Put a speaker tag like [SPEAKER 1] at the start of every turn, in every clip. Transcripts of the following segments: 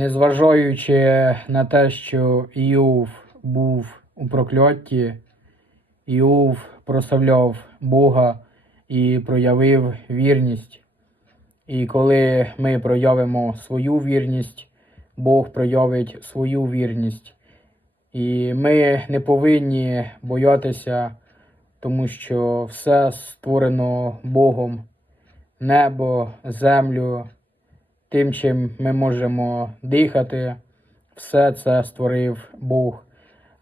[SPEAKER 1] незважаючи на те, що Іов був у проклятті, Іов прославляв Бога і проявив вірність. І коли ми проявимо свою вірність, Бог проявить свою вірність. І ми не повинні боятися, тому що все створено Богом, небо, землю, тим, чим ми можемо дихати, все це створив Бог.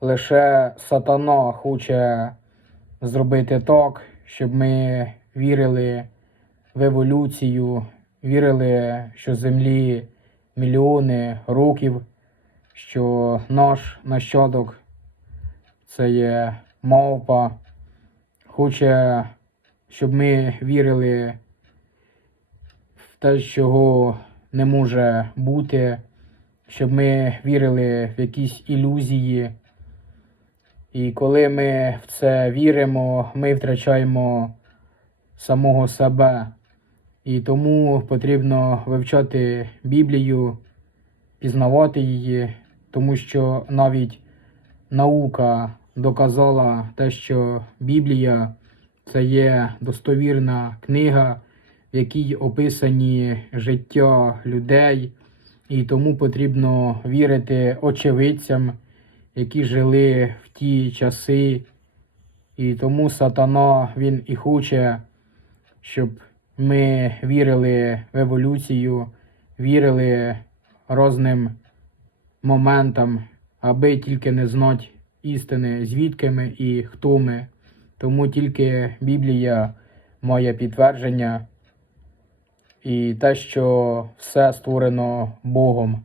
[SPEAKER 1] Лише сатана хоче зробити так, щоб ми вірили в еволюцію, вірили, що землі мільйони років, що наш нащадок це є мавпа. Хоче, щоб ми вірили в те, чого не може бути, щоб ми вірили в якісь ілюзії. І коли ми в це віримо, ми втрачаємо самого себе. І тому потрібно вивчати Біблію, пізнавати її, тому що навіть наука доказала те, що Біблія це є достовірна книга, в якій описані життя людей, і тому потрібно вірити очевидцям, які жили в ті часи. І тому сатана він і хоче, щоб ми вірили в еволюцію, вірили різним моментам, аби тільки не знати істини, звідки ми і хто ми. Тому тільки Біблія має підтвердження і те, що все створено Богом.